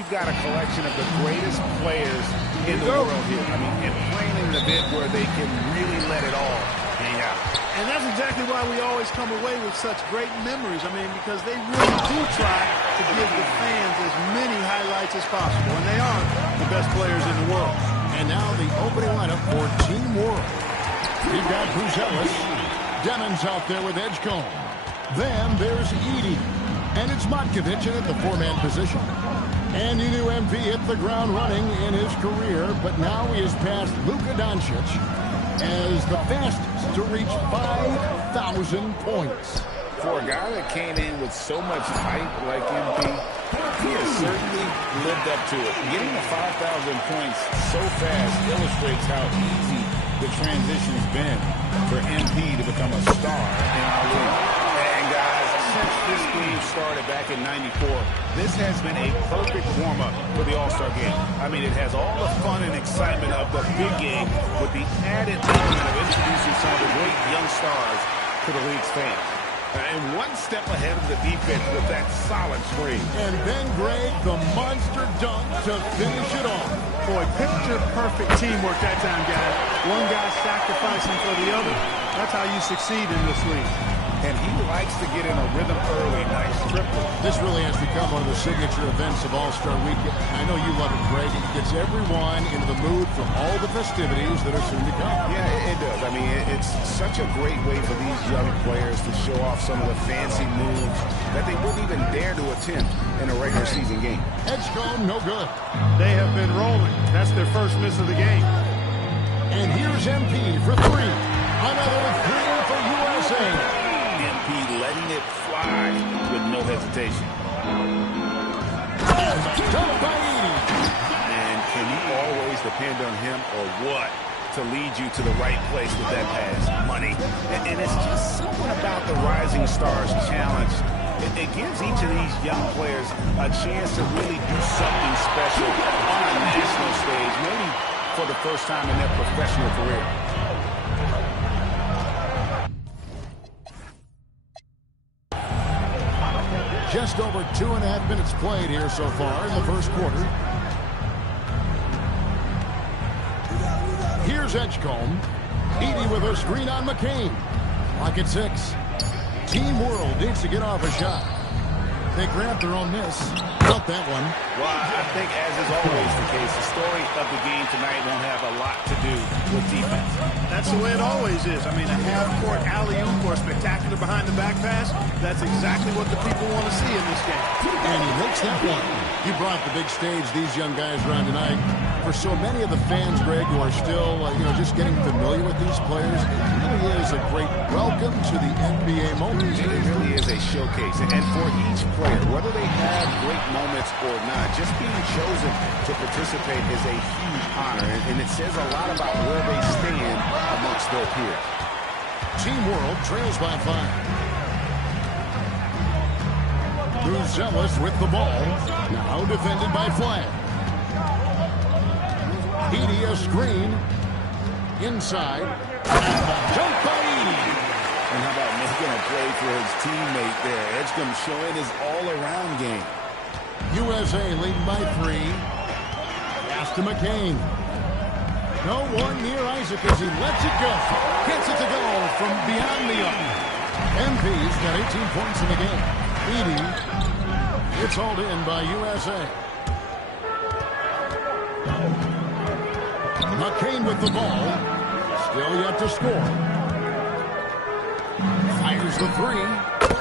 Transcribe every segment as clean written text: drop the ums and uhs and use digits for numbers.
we've got a collection of the greatest players in the world here. I mean, and playing in an event where they can really let it all hang out. And that's exactly why we always come away with such great memories. I mean, because they really do try to give the fans as many highlights as possible. And they are the best players in the world. And now the opening lineup for Team World. We've got Buzelis. Demons out there with Edgecombe. Then there's Edey. And it's Matkovic in at the four-man position. And you knew MP hit the ground running in his career, but now he has passed Luka Doncic as the fastest to reach 5,000 points. For a guy that came in with so much hype like MP, he has certainly lived up to it. Getting to 5,000 points so fast illustrates how easy the transition's been for MP to become a star in our league. And guys, since this game started back in '94, this has been a perfect warm-up for the All-Star game. I mean, it has all the fun and excitement of the big game with the added element of introducing some of the great young stars to the league's fans. And one step ahead of the defense with that solid screen. And then, Greg, the monster dunk to finish it off. Boy, picture-perfect teamwork that time, guys. One guy sacrificing for the other. That's how you succeed in this league. And he likes to get in a rhythm early. Nice triple. This really has become one of the signature events of All-Star Weekend. I know you love it, Greg. It gets everyone into the mood for all the festivities that are soon to come. Yeah, it does. I mean, it's such a great way for these young players to show off some of the fancy moves that they wouldn't even dare to attempt in a regular season game. Edgecombe, no good. They have been rolling. That's their first miss of the game. And here's MP for three. Another three for USA. MP letting it fly with no hesitation. Dunk by Edey. And can you always depend on him or what to lead you to the right place with that pass? Money. And it's just something about the Rising Stars Challenge. It gives each of these young players a chance to really do something special on a national stage, maybe for the first time in their professional career. Just over 2.5 minutes played here so far in the first quarter. Here's Edgecombe. Edey with a screen on McCain. Clock at 6. Team World needs to get off a shot. They grabbed their own miss. Not that one. Well, I think, as is always the case, the story of the game tonight won't have a lot to do with defense. That's the way it always is. I mean, a half-court alley-oop or a spectacular behind-the-back pass, that's exactly what the people want to see in this game. And he makes that one. You brought the big stage these young guys around tonight. For so many of the fans, Greg, who are still, just getting familiar with these players, it really is a great welcome to the NBA moment. It really is a showcase. And for each player, whether they have great moments or not, just being chosen to participate is a huge honor. And it says a lot about where they stand amongst their peers. Team World trails by 5. Buzelis with the ball. Now defended by Flag. Edey a screen. Inside. Jump by Edey. And how about making a play for his teammate there? Edgecombe showing his all-around game. USA leading by 3. Pass to McCain. No one near Isaac as he lets it go. Gets it to go from beyond the arc. MP's got 18 points in the game. Edey, it's hauled in by USA. McCain with the ball. Still yet to score. Fires the three.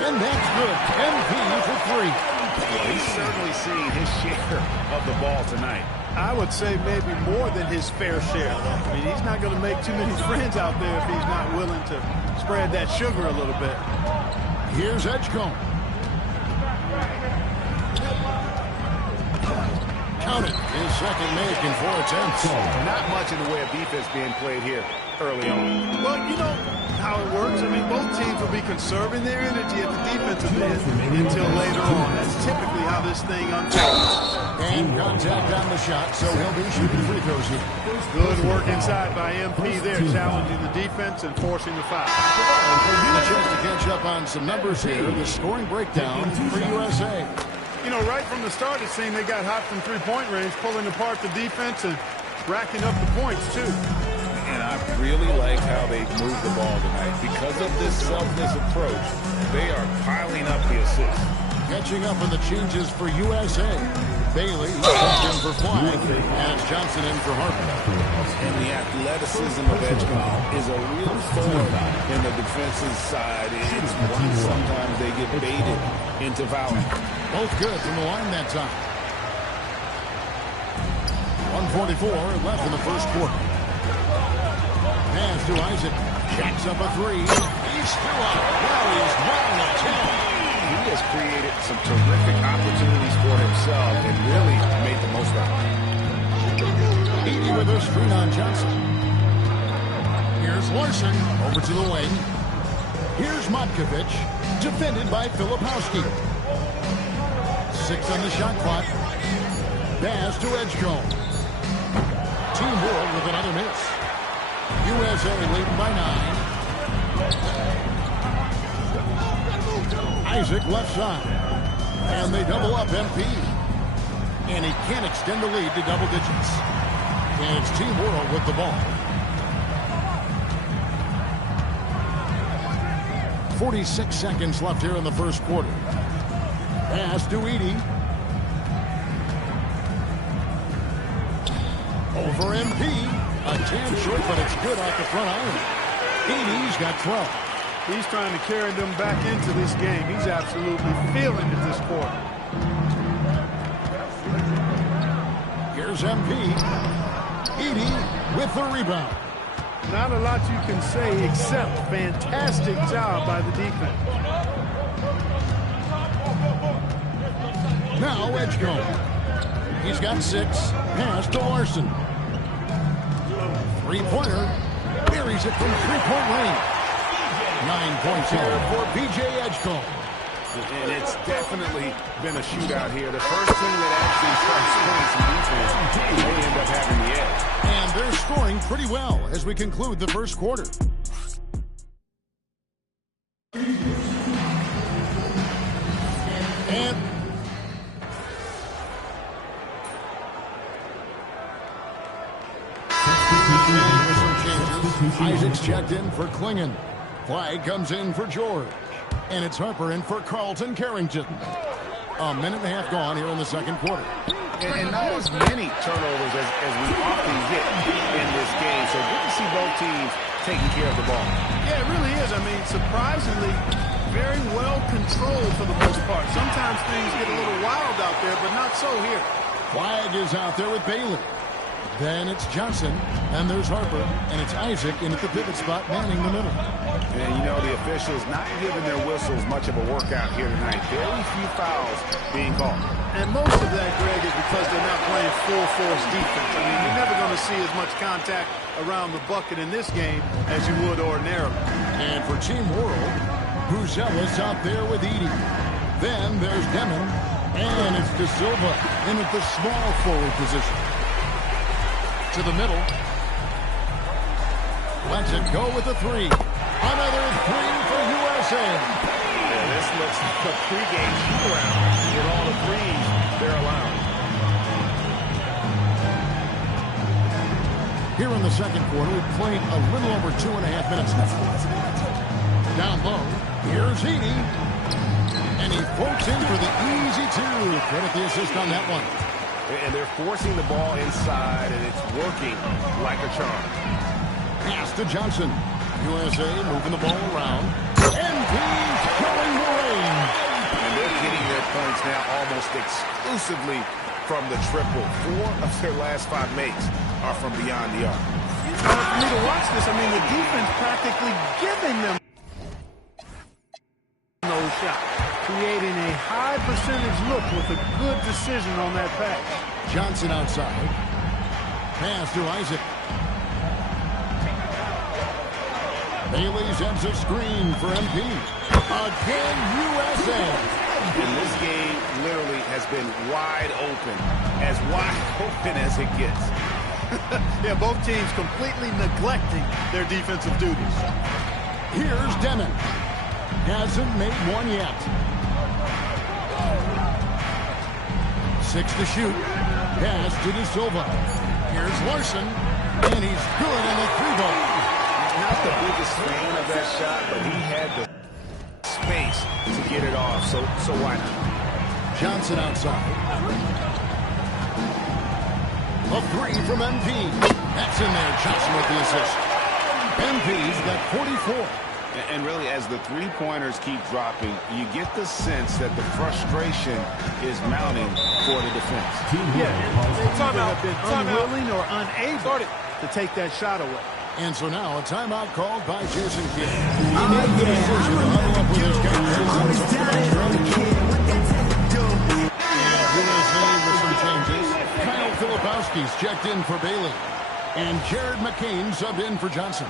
And that's good. MP for 3. Well, he's certainly seeing his share of the ball tonight. I would say maybe more than his fair share. I mean, he's not going to make too many friends out there if he's not willing to spread that sugar a little bit. Here's Edgecombe. Count it. His second make in 4 attempts. Not much in the way of defense being played here early on. Well, you know how it works. I mean, both teams will be conserving their energy at the defensive end until later on. That's typically how this thing unfolds. And contact on the shot, so he'll be shooting free throws here. Good work inside by MP there, challenging the defense and forcing the foul. A chance to catch up on some numbers here. The scoring breakdown for USA. You know, right from the start, it seemed they got hot from three-point range, pulling apart the defense and racking up the points, too. And I really like how they moved the ball tonight. Because of this selfless approach, they are piling up the assists. Catching up on the changes for USA. Bailey stepped in for Flag, and Johnson in for Harper. And the athleticism of Edgecombe is a real thorn in the defensive side. It's why sometimes they get baited into fouling. Both good from the line that time. 1:44 left in the first quarter. Pass to Isaac. Jacks up a three. He's still up. Now he's 1 of 10. He has created some terrific opportunities for himself and really made the most of it. Edey with a screen on Johnson. Here's Larson over to the wing. Here's Matkovic, defended by Filipowski. 6 on the shot clock. Pass to Edgecombe. Team World with another miss. USA leading by 9. Isaac left side. And they double up MP. And he can't extend the lead to double digits. And it's Team World with the ball. 46 seconds left here in the first quarter. Pass to Edey. Over MP. A tad short, but it's good off the front iron. Edey's got 12. He's trying to carry them back into this game. He's absolutely feeling it this quarter. Here's MP. Edey with the rebound. Not a lot you can say except fantastic job by the defense. Now Edgecombe. He's got 6. Pass to Larson. Three-pointer. Buries it from three-point range. 9 points here for B.J. Edgecombe. And it's definitely been a shootout here. The first team that actually starts playing some defense may end up having the edge. And they're scoring pretty well as we conclude the first quarter. And Isaac's checked in for Klingon. Flag comes in for George. And it's Harper in for Carlton Carrington. A minute and a half gone here in the second quarter. And not as many turnovers as we often get in this game. So good to see both teams taking care of the ball. Yeah, it really is. I mean, surprisingly, very well controlled for the most part. Sometimes things get a little wild out there, but not so here. Flag is out there with Bailey. Then it's Johnson, and there's Harper, and it's Isaac in at the pivot spot, manning the middle. And, you know, the officials not giving their whistles much of a workout here tonight. Very few fouls being called. And most of that, Greg, is because they're not playing full-force defense. I mean, you're never going to see as much contact around the bucket in this game as you would ordinarily. And for Team World, Buzelis out there with Edey. Then there's Demon, and it's De Silva in at the small forward position. To the middle. Lets it go with the 3. Another 3 for USA. Yeah, this looks like a pregame shoot-around with all the threes they're allowing. Here in the second quarter, we've played a little over 2.5 minutes now. Down low, here's Edey. And he floats in for the easy 2. Credit the assist on that one. And they're forcing the ball inside, and it's working like a charm. Pass to Johnson. USA moving the ball around. MP's killing the range. And they're getting their points now almost exclusively from the triple. 4 of their last 5 makes are from beyond the arc. It's hard for me to watch this. I mean, the defense practically giving them those shots, creating a high percentage look with a good decision on that pass. Johnson outside. Pass to Isaac. Bailey sends a screen for MP. Again, USA. And this game literally has been wide open as it gets. Yeah, both teams completely neglecting their defensive duties. Here's Demon. Hasn't made one yet. 6 to shoot. Pass to De Silva. Here's Larson. And he's good on the 3-ball. Not the biggest fan of that shot, but he had the space to get it off, so why not? Johnson outside. A 3 from MP. That's in there. Johnson with the assist. MP's got 44. And really, as the three-pointers keep dropping, you get the sense that the frustration is mounting for the defense. Yeah, they either have been unwilling or unable to take that shot away. And so now a timeout called by Jason Kidd. He made the decision to huddle up with his guys. And USA with some changes. Kyle Filipowski's checked in for Bailey. And Jared McCain subbed in for Johnson.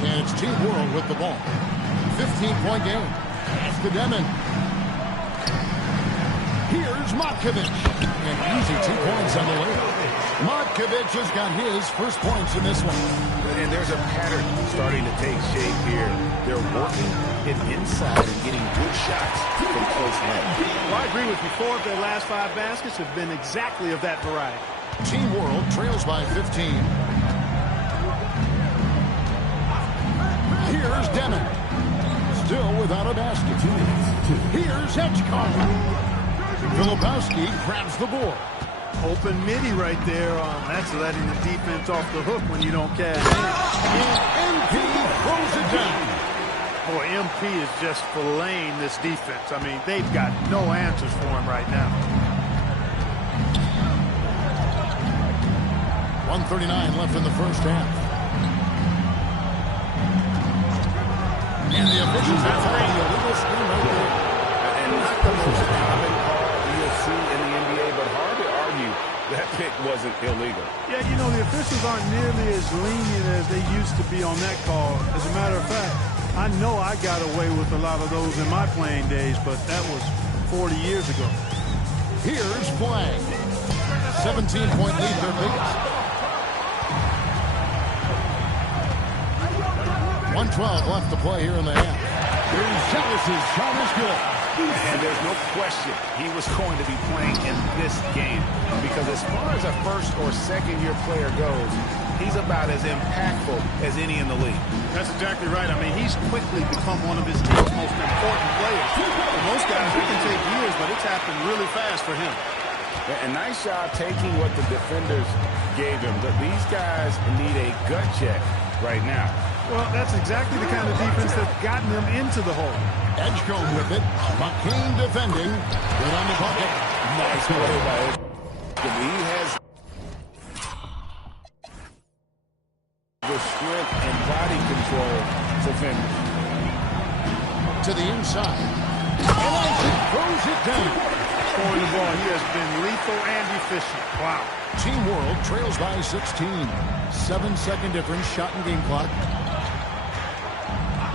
And it's Team World with the ball. 15-point game. Pass to Demon. Here's Matkovic. An easy 2 points on the layup. Matkovic has got his first points in this one. And there's a pattern starting to take shape here. They're working it inside and getting good shots from close range. Well, I agree with you. 4 of their last 5 baskets have been exactly of that variety. Team World trails by 15. Here's Demon. Still without a basket. Here's Edgecombe. Filipowski grabs the board. Open midi right there. That's letting the defense off the hook when you don't cash in. And MP throws it down. Boy, MP is just filleting this defense. I mean, they've got no answers for him right now. 1:39 left in the first half. And the officials have found the illegal screen right there. And not the most common call you'll see in the NBA, but hard to argue that pick wasn't illegal. Yeah, you know, the officials aren't nearly as lenient as they used to be on that call. As a matter of fact, I know I got away with a lot of those in my playing days, but that was 40 years ago. Here's Flag. 17-point lead, their biggest. 1:12 left to play here in the half. Here's Ellis's shot is good. And there's no question he was going to be playing in this game, because as far as a first or second-year player goes, he's about as impactful as any in the league. That's exactly right. I mean, he's quickly become one of his team's most important players. For most guys, it can take years, but it's happened really fast for him. A nice job taking what the defenders gave him. But these guys need a gut check right now. Well, that's exactly the kind of defense that's gotten them into the hole. Edgecombe with it. McCain defending. Good on the bucket. Nice play by him. He has the strength and body control to finish. To the inside. And Isaac throws it down. Scoring the ball, he has been lethal and efficient. Wow. Team World trails by 16. 7-second difference, shot and game clock.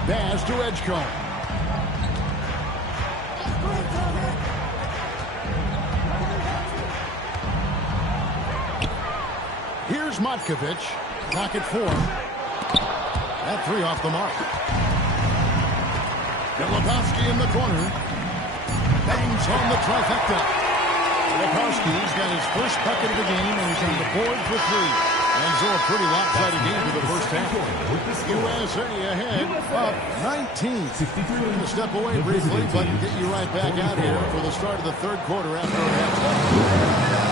Pass to Edgecombe. Here's Matkovic. Clock at 4. That 3 off the mark. Filipowski in the corner. Bangs on the trifecta. Filipowski's got his first bucket of the game, and he's on the board for 3. And so a pretty lopsided game for the first half. USA ahead up 19. We'll step away briefly, but get you right back out here for the start of the third quarter after halftime.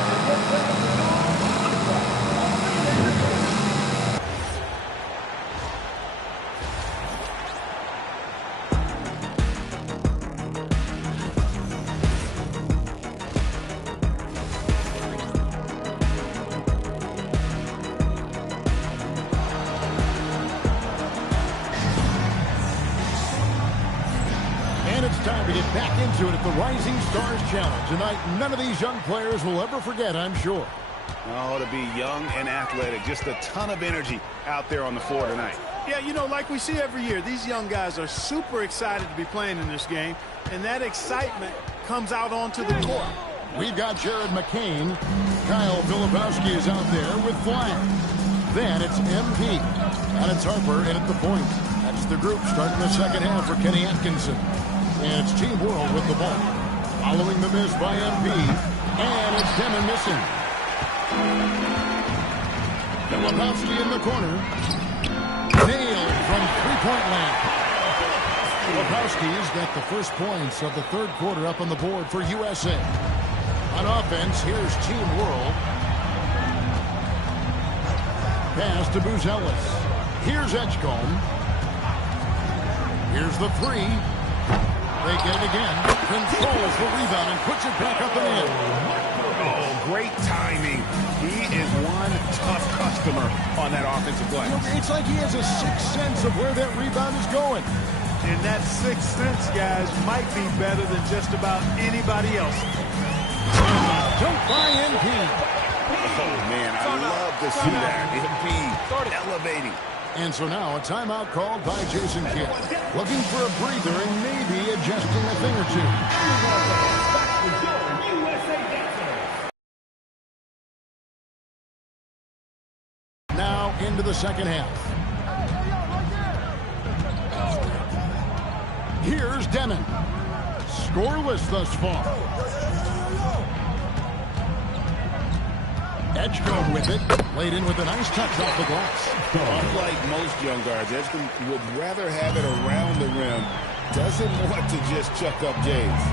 Time to get back into it at the Rising Stars Challenge. Tonight, none of these young players will ever forget, I'm sure. Oh, to be young and athletic. Just a ton of energy out there on the floor tonight. Yeah, you know, like we see every year, these young guys are super excited to be playing in this game, and that excitement comes out onto the court. We've got Jared McCain. Kyle Filipowski is out there with Flag. Then it's MP. And it's Harper in at the point. That's the group starting the second half for Kenny Atkinson. And it's Team World with the ball. Following the miss by MP. And it's Demon missing. Filipowski in the corner. Nailed from three-point land. Filipowski's got the first points of the third quarter up on the board for USA. On offense, here's Team World. Pass to Buzelis. Here's Edgecombe. Here's the three. They get it again. Controls the rebound and puts it back up and in. Oh, great timing. He is one tough customer on that offensive glass. It's like he has a sixth sense of where that rebound is going. And that sixth sense, guys, might be better than just about anybody else. Dunk by MP. Oh, man, I love to see that. MP elevating. And so now a timeout called by Jason Kidd. Looking for a breather and maybe adjusting a thing or two. Now into the second half. Here's Demon. Scoreless thus far. Edgecombe with it. Laid in with a nice touch off the glass. Unlike most young guards, Edgecombe would rather have it around the rim. Doesn't want to just chuck up Jays.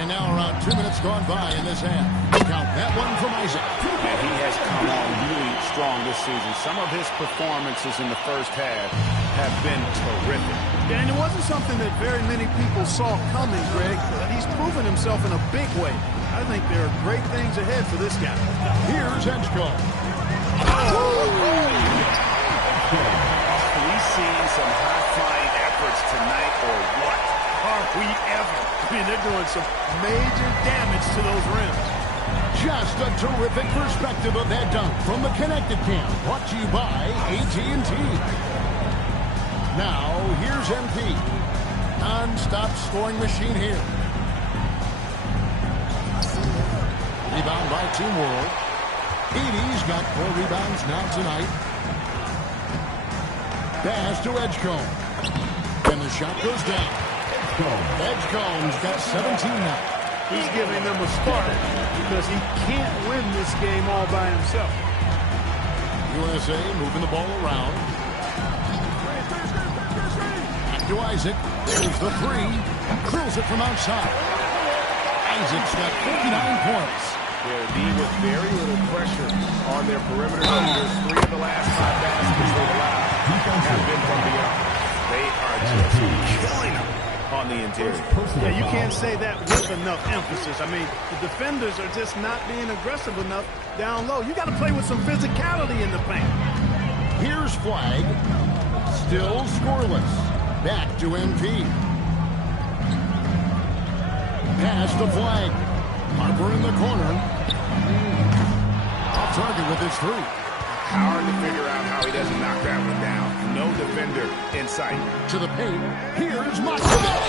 And now around 2 minutes gone by in this half. Count that one from Isaac. And he has come on really strong this season. Some of his performances in the first half have been terrific. And it wasn't something that very many people saw coming, Greg, but he's proven himself in a big way. I think there are great things ahead for this guy. Here's Edgecombe. Are we seeing some high-flying efforts tonight or what? Are we ever? I mean, they're doing some major damage to those rims. Just a terrific perspective of that dunk from the Connected Camp, brought to you by AT&T. Now, here's MP. Non-stop scoring machine here. Rebound by Team World. Edie's got 4 rebounds now tonight. Pass to Edgecombe. And the shot goes down. Edgecombe's got 17 now. He's giving them a spark because he can't win this game all by himself. USA moving the ball around. Back to Isaac. There's the three. Curls it from outside. Isaac's got 59 points. They'll be with very little pressure on their perimeter leaders. 3 of the last 5 baskets they've allowed have been from beyond. They are just killing them on the interior. Yeah, you can't say that with enough emphasis. I mean, the defenders are just not being aggressive enough down low. You got to play with some physicality in the paint. Here's Flag. Still scoreless. Back to MP. Pass to Flag. Harper in the corner. Off target with his 3. Hard to figure out how he doesn't knock that one down. No defender in sight. To the paint. Here's Moskovic.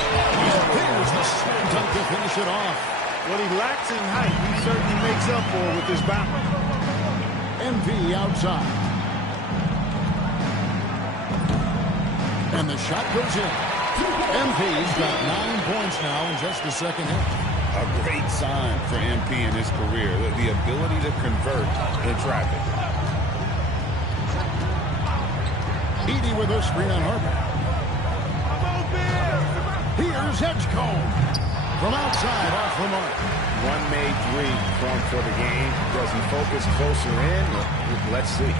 There's the slam dunk to finish it off. What he lacks in height, he certainly makes up for with his bounce. MP outside. And the shot goes in. MP's got 9 points now in just the second half. A great sign for MP in his career, the ability to convert in traffic. Edie with a screen on Harper. Here's Edgecombe. From outside, off the mark. One made 3 for the game. Does he focus closer in? Let's see.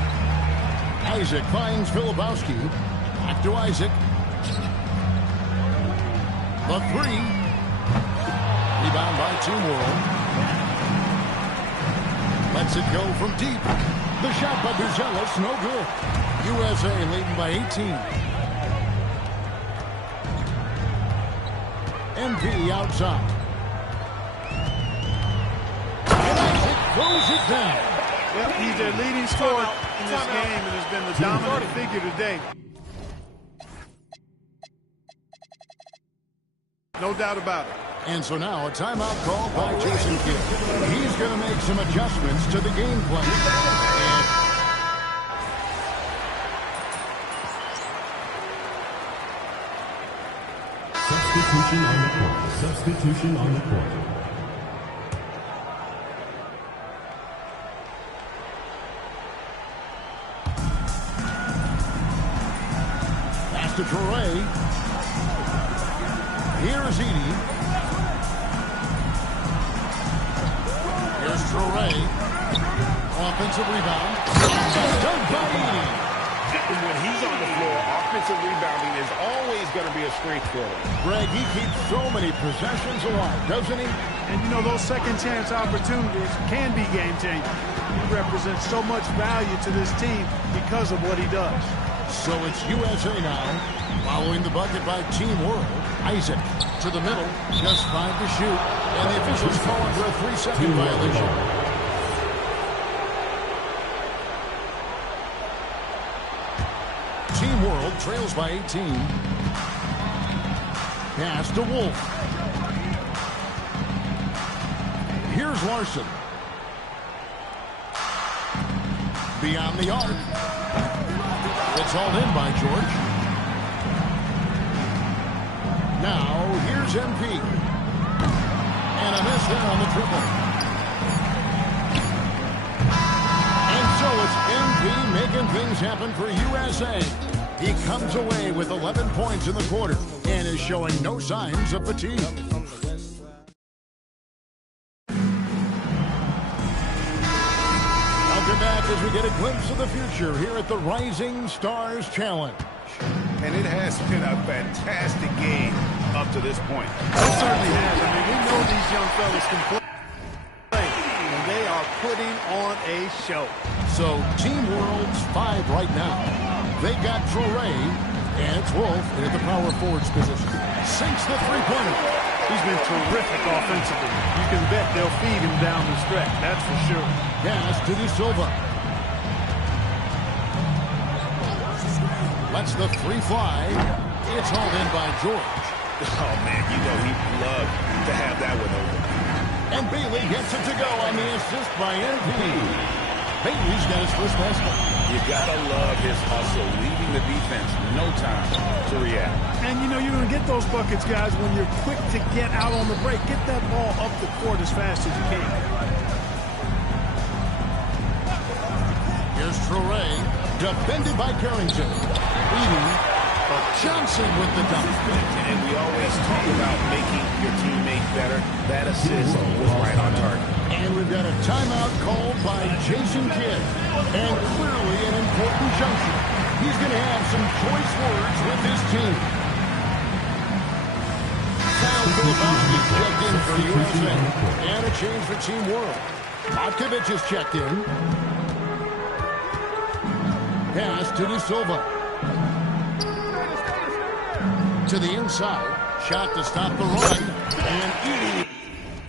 Isaac finds Filipowski. Back to Isaac. The 3. Rebound by Team World. Lets it go from deep. The shot by Buzelis, no good. USA leading by 18. MP outside. And Isaac throws it down. Well, he's their leading scorer in this game and has been the dominant figure today. No doubt about it. And so now a timeout called by Jason Kidd. He's going to make some adjustments to the game plan. Substitution on the court. Substitution on the court. Pass to Torrey. Here's Edey. Here's Torrey. Offensive rebound. Done by Edey. When he's on the floor, offensive rebounding is always going to be a strength for him. Greg, he keeps so many possessions alive, doesn't he? And, you know, those second-chance opportunities can be game-changing. He represents so much value to this team because of what he does. So it's USA now, following the bucket by Team World. Isaac to the middle, just 5 to shoot, and the officials calling for a 3-second violation. Team World trails by 18. Pass to Wolf. Here's Larson. Beyond the arc. It's hauled in by George. Now, here's MP. And a miss there on the triple. And so it's MP making things happen for USA. He comes away with 11 points in the quarter and is showing no signs of fatigue. Welcome back as we get a glimpse of the future here at the Rising Stars Challenge. And it has been a fantastic game up to this point. It certainly has. I mean, we know these young fellas can play, and they are putting on a show. So Team World's 5 right now. They got Torrey, and it's Wolf at the power forwards position. Sinks the three-pointer. He's been terrific offensively. You can bet they'll feed him down the stretch, that's for sure. Pass to De Silva. Lets the three fly. It's hauled in by George. Oh, man, you know he'd love to have that one over. And Bailey gets it to go on the assist by MP. Bailey's got his first basket. You gotta love his hustle, leaving the defense no time to react. And, you know, you're going to get those buckets, guys, when you're quick to get out on the break. Get that ball up the court as fast as you can. Here's Torrey, defended by Carrington. Edey, Johnson with the dunk. And we always talk about making your teammate better. That assist was right on target. And we've got a timeout called by Jason Kidd. And clearly an important juncture. He's going to have some choice words with his team. Kyle Filipowski's checked in for USA. And a change for Team World. Matkovich is checked in. Pass to De Silva. To the inside. Shot to stop the run. And Edey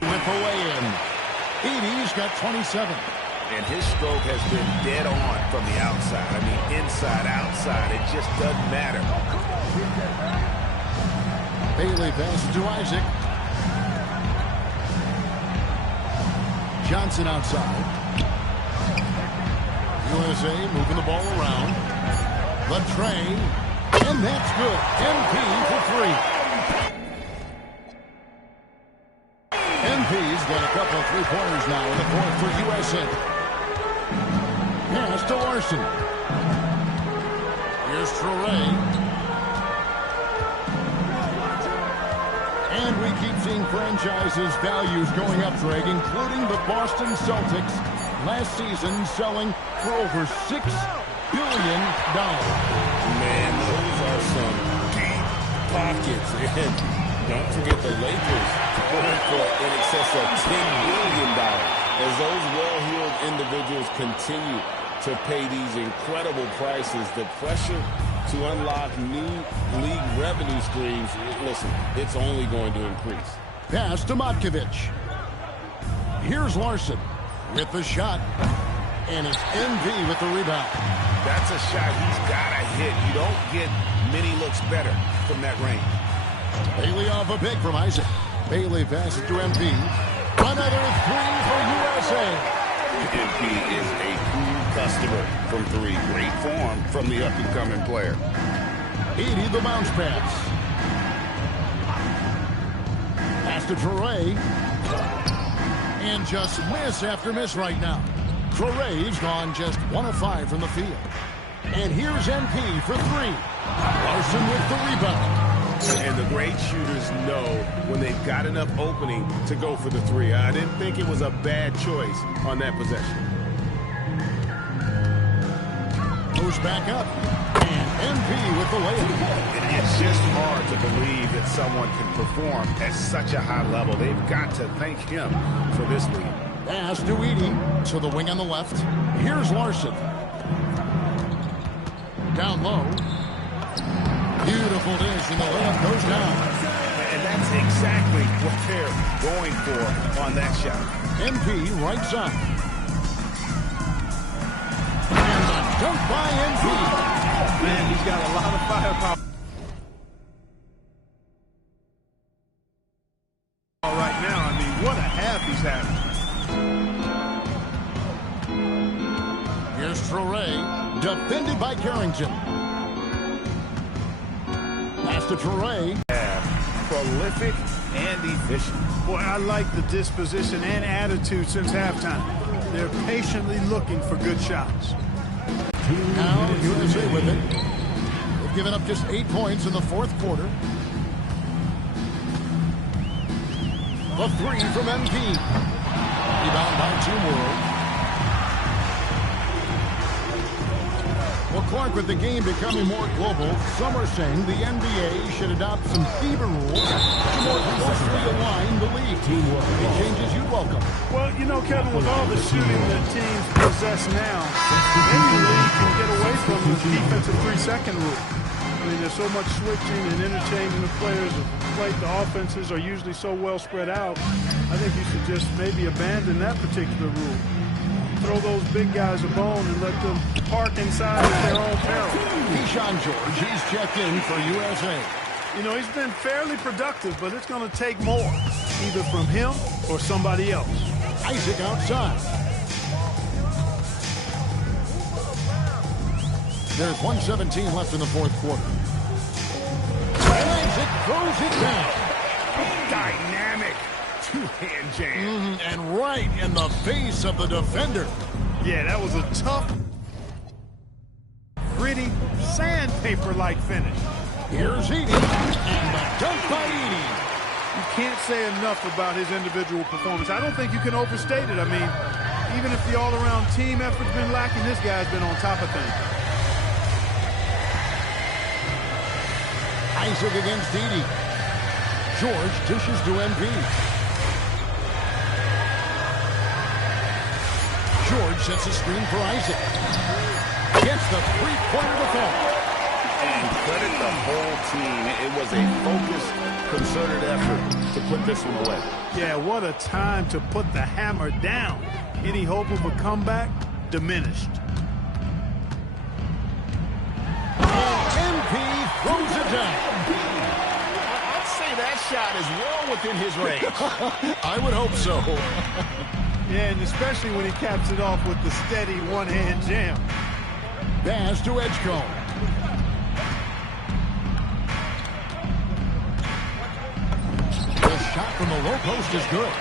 with the lay-in. Edey's got 27. And his stroke has been dead on from the outside. I mean, inside, outside. It just doesn't matter. Bailey passes to Isaac. Johnson outside. USA moving the ball around. The train. And that's good. MP for 3. MP's got a couple of three-pointers now in the fourth for USA. Pass to Larson. Here's Torrey. And we keep seeing franchises' values going up, Greg, including the Boston Celtics last season selling for over $6 billion. Man, those are some deep pockets. And don't forget the Lakers going for in excess of $10 billion. As those well-heeled individuals continue to pay these incredible prices, the pressure to unlock new league revenue streams, listen, it's only going to increase. Pass to Matkovich. Here's Larson with the shot. And it's MV with the rebound. That's a shot he's got to hit. You don't get many looks better from that range. Bailey off a pick from Isaac. Bailey passes to MP. Another three for USA. MP is a cool customer from three. Great form from the up-and-coming player. Edie, the bounce pass. Pass to Traore. And just miss after miss right now. Traore's gone just 1 of 5 from the field. And here's MP for three. Larson with the rebound. And the great shooters know when they've got enough opening to go for the three. I didn't think it was a bad choice on that possession. Goes back up. And MP with the layup. It's just hard to believe that someone can perform at such a high level. They've got to thank him for this lead. Pass to Edie. So the wing on the left. Here's Larson. Down low. Beautiful dish, and the layup goes down. And that's exactly what they're going for on that shot. MP right side. And the dunk by MP. Man, he's got a lot of firepower. Right now, I mean, what a half he's having. Here's Traore, defended by Carrington. Pass to Traore. Prolific and efficient. Boy, I like the disposition and attitude since halftime. They're patiently looking for good shots. Now USA with it. They've given up just 8 points in the fourth quarter. The three from MP. Rebound by Team World. Well, Clark, with the game becoming more global, some are saying the NBA should adopt some FIBA rules to more closely align the league. Any changes you'd welcome? Well, you know, Kevin, with all the shooting that teams possess now, maybe the league can get away from the defensive 3-second rule. I mean, there's so much switching and interchanging of players. The offenses are usually so well spread out. I think you should just maybe abandon that particular rule. Throw those big guys a bone and let them park inside at their own peril. Keyshawn George, he's checked in for USA. You know, he's been fairly productive, but it's going to take more, either from him or somebody else. Isaac outside. There's 1:17 left in the fourth quarter. And Isaac throws it down. Dynamic two-hand jam. And right in the face of the defender. Yeah, that was a tough, gritty, sandpaper-like finish. Here's Edie. And the dunk by Edie. You can't say enough about his individual performance. I don't think you can overstate it. I mean, even if the all-around team effort's been lacking, this guy's been on top of things. Isaac against Edie. George dishes to MP. George sets a screen for Isaac. Gets the three-pointer to fall. And credit the whole team. It was a focused, concerted effort to put this one away. Yeah, what a time to put the hammer down. Any hope of a comeback? Diminished. MP throws it down. I'd say that shot is well within his range. I would hope so. Yeah, and especially when he caps it off with the steady one-hand jam. Pass to Edgecombe. The shot from the low post is good.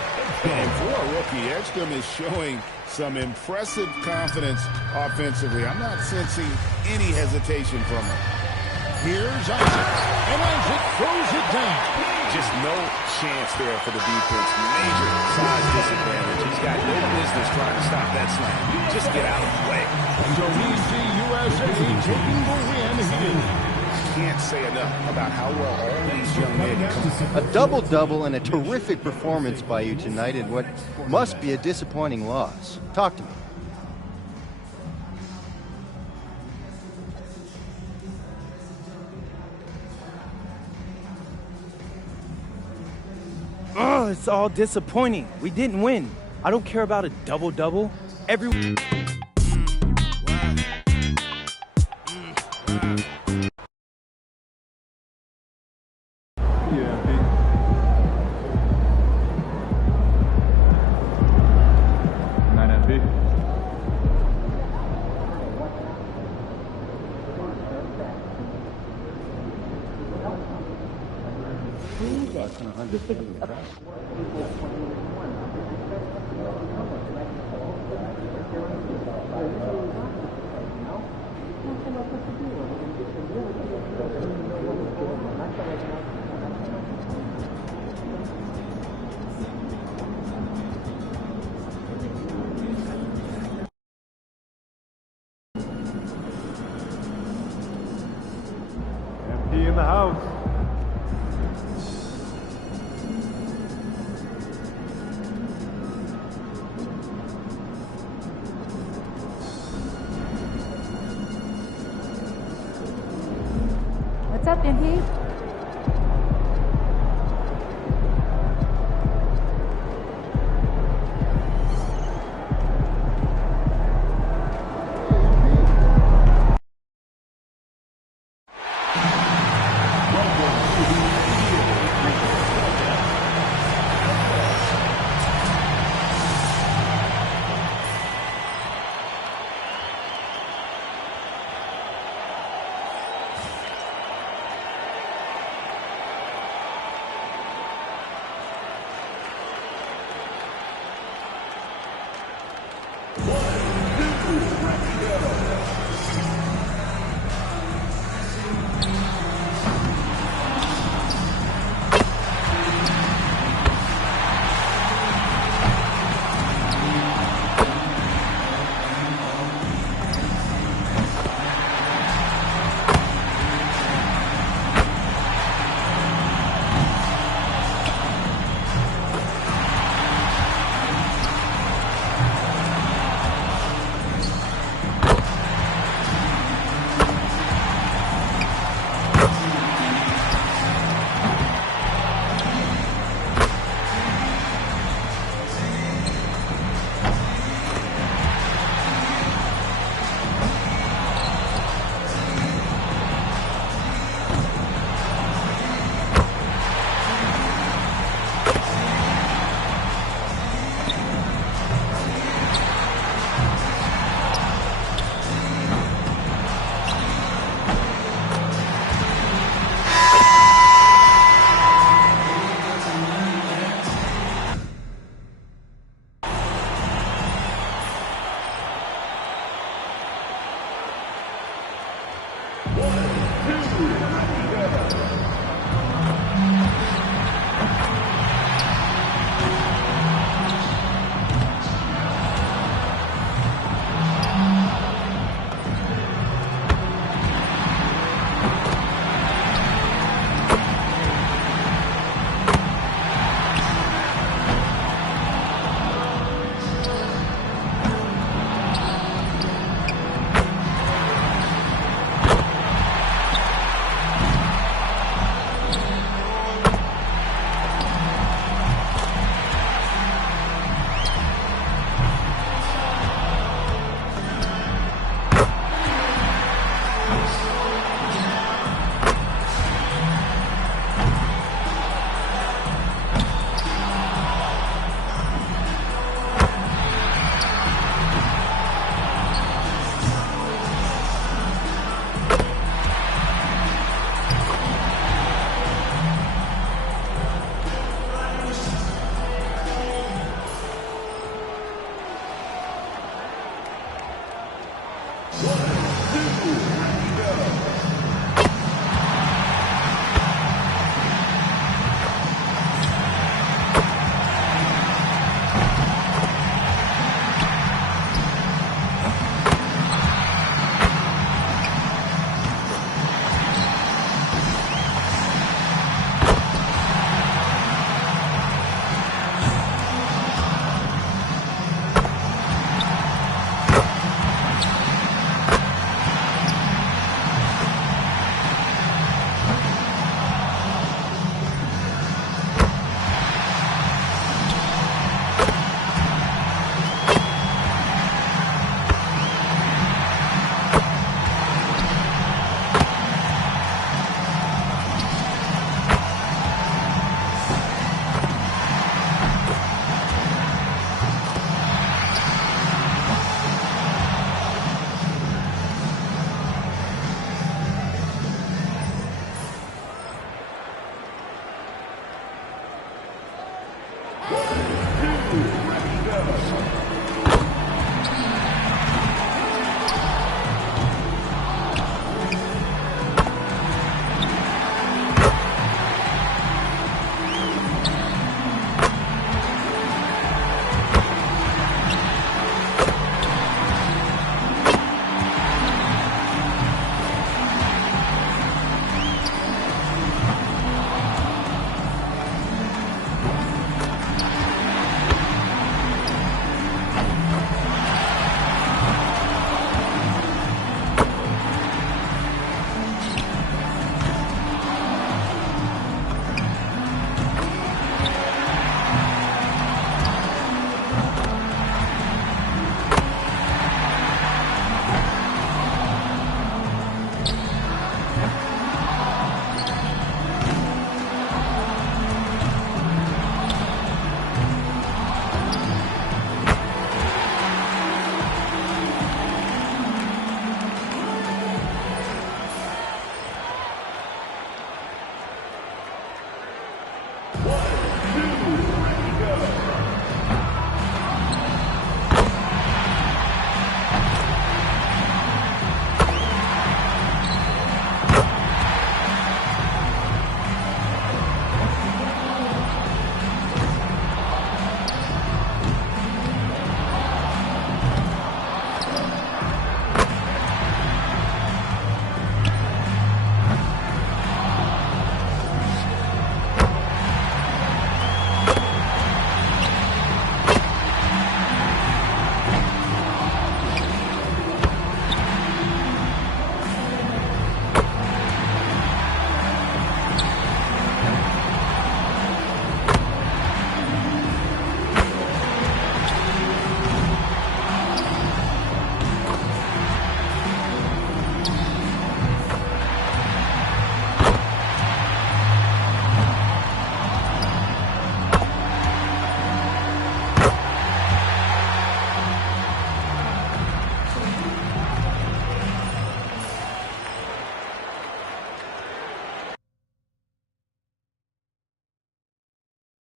And for a rookie, Edgecombe is showing some impressive confidence offensively. I'm not sensing any hesitation from him. Here's Isaac. And Isaac throws it down. Just no chance there for the defense. Major size disadvantage. He's got no business trying to stop that slam. Just get out of the way. So we see USA taking the win here. Can't say enough about how well all these young men come. A double-double and a terrific performance by you tonight in what must be a disappointing loss. Talk to me. Oh, it's all disappointing. We didn't win. I don't care about a double-double. MP in the house. What's up, MP?